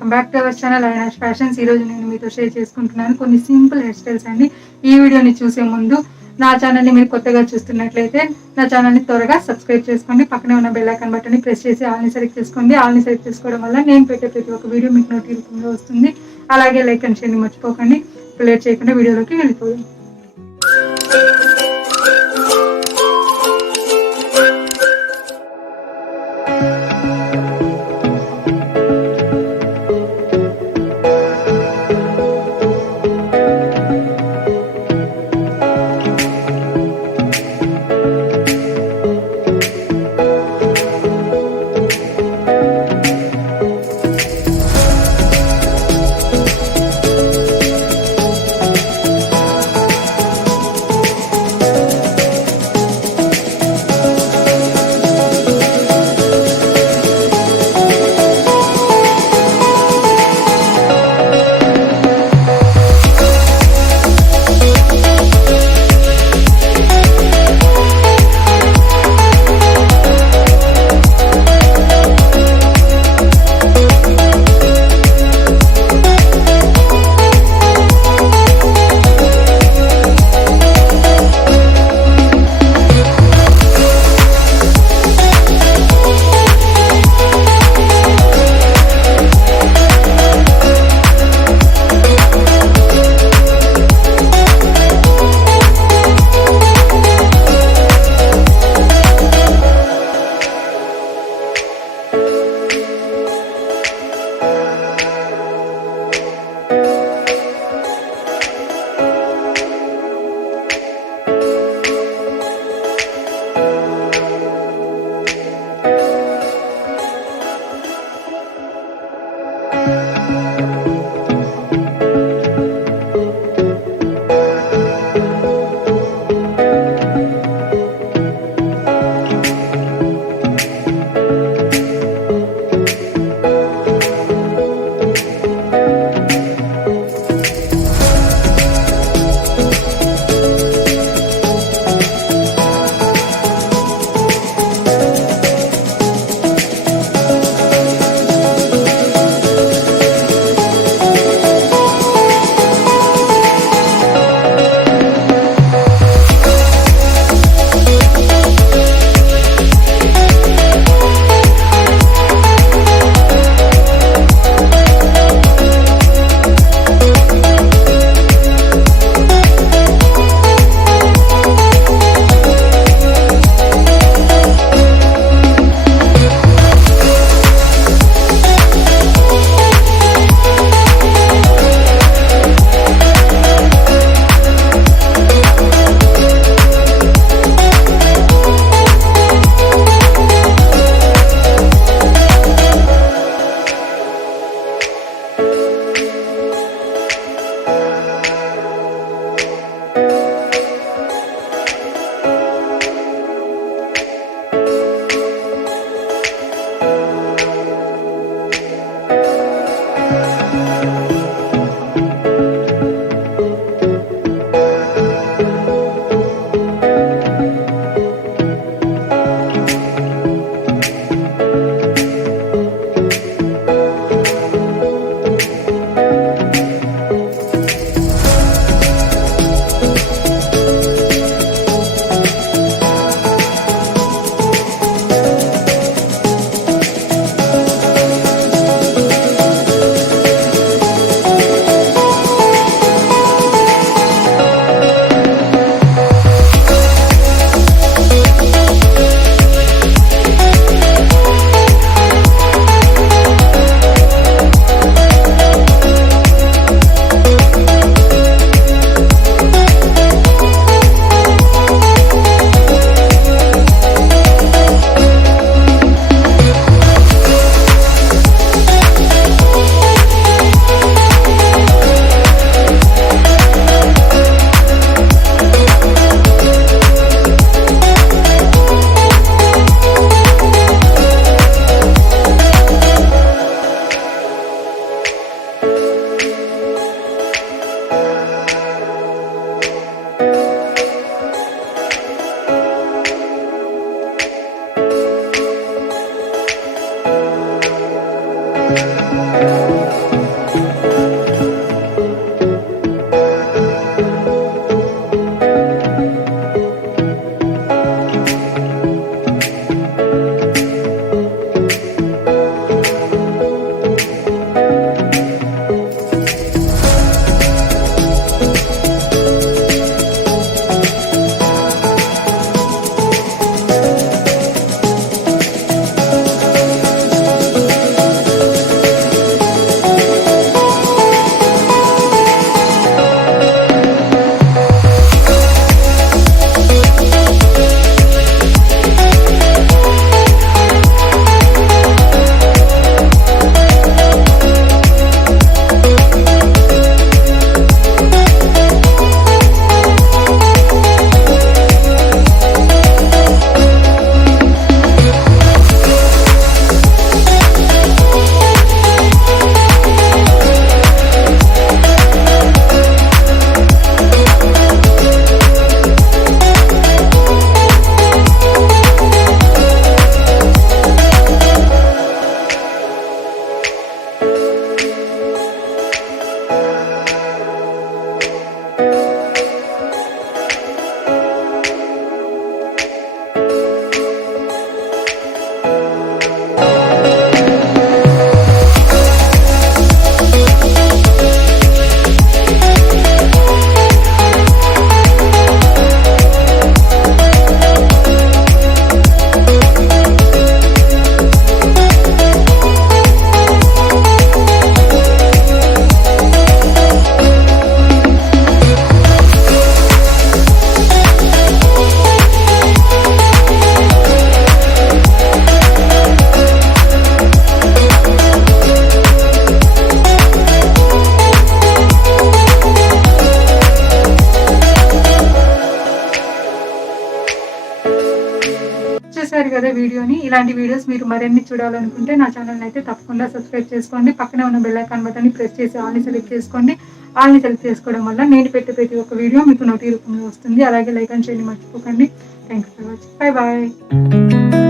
Welcome back to our channel అయానాస్ఫాషన్స్. ఈ రోజు నేను మీతో షేర్ చేసుకుంటున్నాను కొన్ని సింపుల్ హెయిర్ స్టైల్స్ అండి. ఈ వీడియోని చూసే ముందు నా ఛానల్ని మీరు కొత్తగా చూస్తున్నట్లయితే నా ఛానల్ని త్వరగా సబ్స్క్రైబ్ చేసుకోండి. పక్కనే ఉన్న బెల్ ఐకాన్ బటన్ని ప్రెస్ చేసి ఆల్ని సెలెక్ట్ చేసుకోండి. ఆల్ని సెలెక్ట్ చేసుకోవడం వల్ల నేను పెట్టే ప్రతి ఒక్క వీడియో మీకు నోటిఫికేషన్గా వస్తుంది. అలాగే లైక్ అండ్ షేర్ని మర్చిపోకండి. లేట్ చేయకుండా వీడియోలోకి వెళ్ళిపోయాం. చూసారు కదా వీడియోని. ఇలాంటి వీడియోస్ మీరు మరిన్ని చూడాలనుకుంటే నా ఛానల్ని అయితే తప్పకుండా సబ్స్క్రైబ్ చేసుకోండి. పక్కనే ఉన్న బెల్ ఐకాన్ బటన్ని ప్రెస్ చేసి ఆల్ని సెలెక్ట్ చేసుకోండి. ఆల్ని సెలెక్ట్ చేసుకోవడం వల్ల నేను పెట్టే ప్రతి ఒక్క వీడియో మీకు నోటి రూపంలో వస్తుంది. అలాగే లైక్ అండ్ షేర్ మర్చిపోకండి. Thanks for watching. Bye bye.